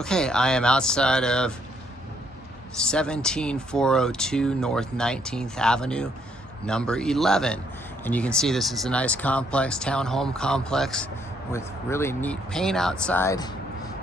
Okay, I am outside of 17402 North 19th Avenue, number 11. And you can see this is a nice complex, townhome complex with really neat paint outside.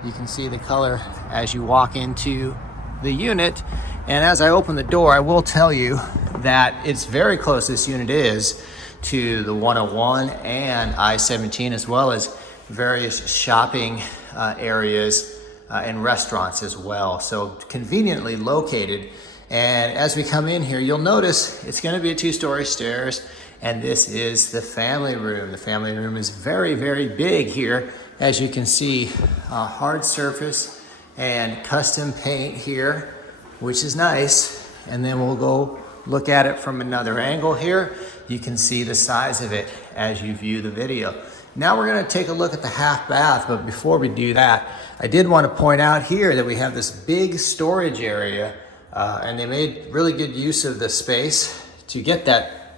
You can see the color as you walk into the unit. And as I open the door, I will tell you that it's very close, this unit is, to the 101 and I-17, as well as various shopping areas and restaurants as well. So conveniently located. And as we come in here, you'll notice it's going to be a two-story stairs, and this is the family room. The family room is very, very big here. As you can see, hard surface and custom paint here, which is nice. And then we'll go look at it from another angle here. You can see the size of it as you view the video. Now we're going to take a look at the half bath, but before we do that, I did want to point out here that we have this big storage area, and they made really good use of the space to get that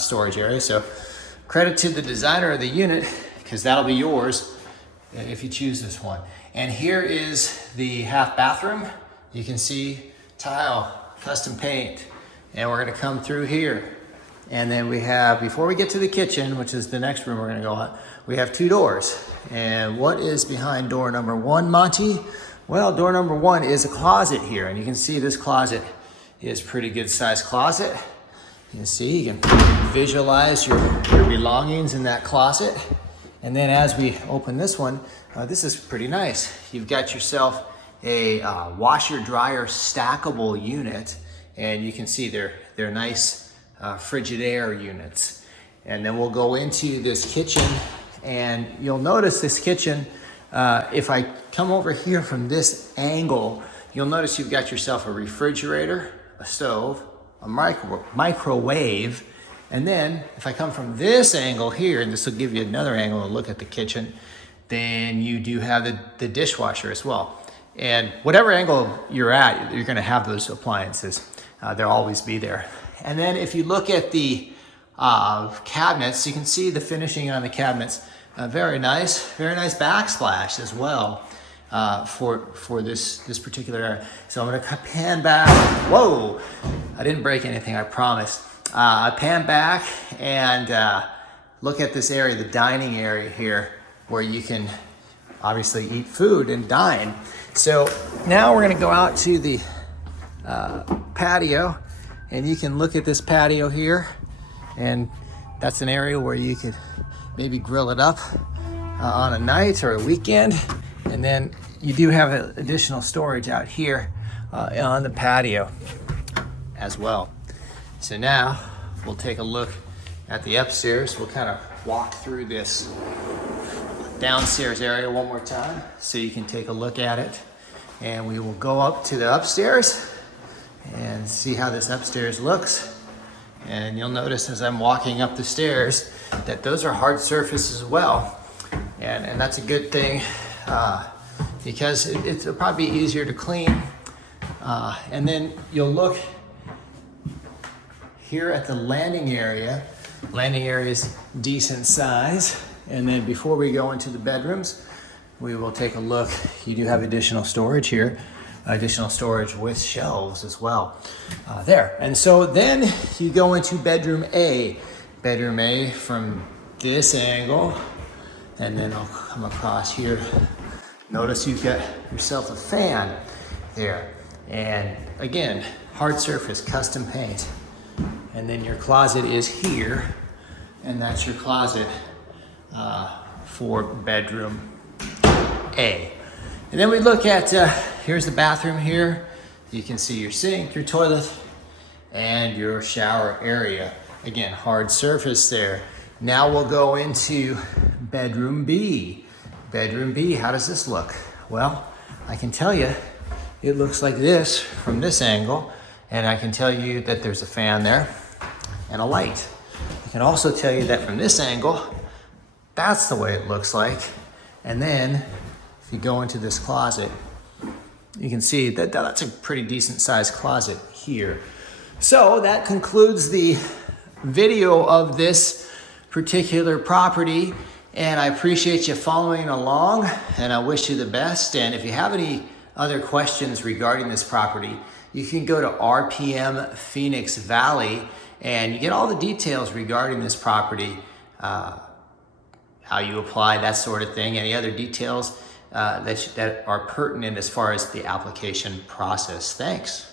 storage area. So credit to the designer of the unit, because that'll be yours if you choose this one. And here is the half bathroom. You can see tile, custom paint, and we're going to come through here. And then we have, before we get to the kitchen, which is the next room we're going to go on, we have two doors. And what is behind door number one, Monty? Well, door number one is a closet here. And you can see this closet is a pretty good sized closet. You can see, you can visualize your belongings in that closet. And then as we open this one, this is pretty nice. You've got yourself a washer dryer stackable unit. And you can see they're nice Frigidaire units. And then we'll go into this kitchen, and you'll notice this kitchen, if I come over here from this angle, you'll notice you've got yourself a refrigerator, a stove, a microwave, and then if I come from this angle here, and this will give you another angle to look at the kitchen, then you do have the dishwasher as well. And whatever angle you're at, you're gonna have those appliances. They'll always be there. And then if you look at the cabinets, you can see the finishing on the cabinets. Very nice backsplash as well for this particular area. So I'm gonna pan back. Whoa, I didn't break anything, I promise. I pan back and look at this area, the dining area here, where you can obviously eat food and dine. So now we're gonna go out to the patio. And you can look at this patio here, and that's an area where you could maybe grill it up on a night or a weekend. And then you do have additional storage out here on the patio as well. So now we'll take a look at the upstairs. We'll kind of walk through this downstairs area one more time so you can take a look at it. And we will go up to the upstairs and see how this upstairs looks. And you'll notice as I'm walking up the stairs that those are hard surfaces as well. And that's a good thing because it'll probably be easier to clean. And then you'll look here at the landing area. Landing area is decent size. And then before we go into the bedrooms, we will take a look. You do have additional storage here. Additional storage with shelves as well there. And so then you go into bedroom A. Bedroom A from this angle, and then I'll come across here. Notice you've got yourself a fan there. And again, hard surface, custom paint. And then your closet is here, and that's your closet for bedroom A. And then we look at, here's the bathroom here. You can see your sink, your toilet, and your shower area. Again, hard surface there. Now we'll go into bedroom B. Bedroom B, how does this look? Well, I can tell you, it looks like this from this angle, and I can tell you that there's a fan there and a light. I can also tell you that from this angle, that's the way it looks like. And then, you go into this closet, you can see that that's a pretty decent sized closet here. So that concludes the video of this particular property. And I appreciate you following along, and I wish you the best. And if you have any other questions regarding this property, you can go to RPM Phoenix Valley and you get all the details regarding this property, how you apply, that sort of thing, any other details that are pertinent as far as the application process. Thanks.